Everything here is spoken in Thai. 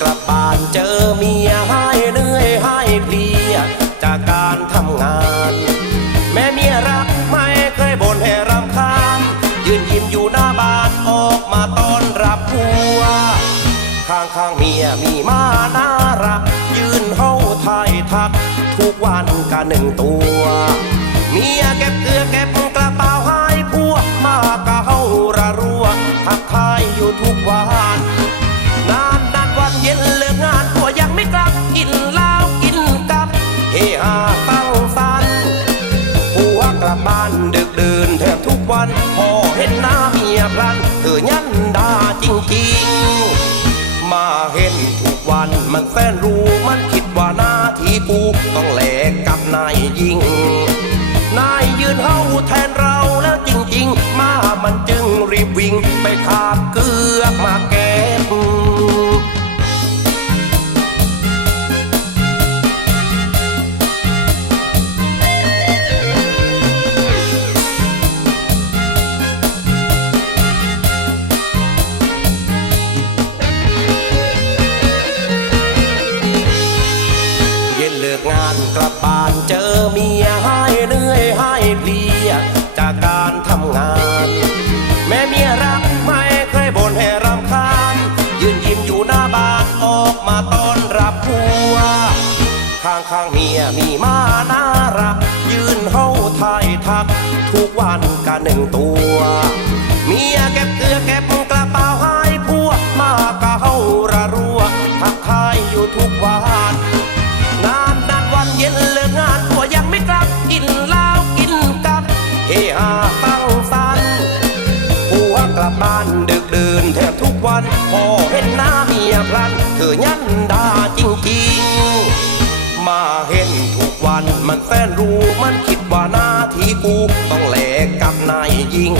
กลับบ้านเจอเมียให้เหนื่อยให้เพลียจากการทำงาน แม่เมียรักไม่เคยบ่นให้รำคาญยืนยิ้มอยู่หน้าบ้านออกมาต้อนรับผัว ข้างข้างเมียมีมาน่ารัก ยืนเฮาไทยทัก ทุกวันกันหนึ่งตัวเมียเก็บเกลือเก็บกระเป๋าให้ผัว มากะเฮาระรัวทักทายอยู่ทุกวัน ยันดาจริงๆ มาเห็นทุกวันมันแสนรู้มันคิดว่าหน้าที่กูต้องแลกกับนายยิง นายยืนเฮาแทนเราแล้วจริงๆ มามันจึงรีบวิ่งไปขาบเกือกมา กงานกลับบ้านเจอเมียให้เหนื่อยให้เพลียจากการทำงาน แม่เมียรักไม่เคยบ่นให้รำคาญยืนยิ้มอยู่หน้าบ้านออกมาต้อนรับผัว ข้างข้างๆเมียมีมาน่ารัก ยืนเฮาทายทัก ทุกวันกันหนึ่งตัว เมียเก็บเกลือเก็บกระเป๋าให้ผัวมากะเฮาระรัวทักทายอยู่ทุกวัน กินเหล้ากินกับเฮฮาตั้งสันผัวกลับบ้านดึกดื่นแทบทุกวันพอเห็นหน้าเมียพลันเธอยันดาจริงๆ มาเห็นทุกวันมันแสนรู้มันคิดว่าหน้าที่กูต้องแลกกับนายยิง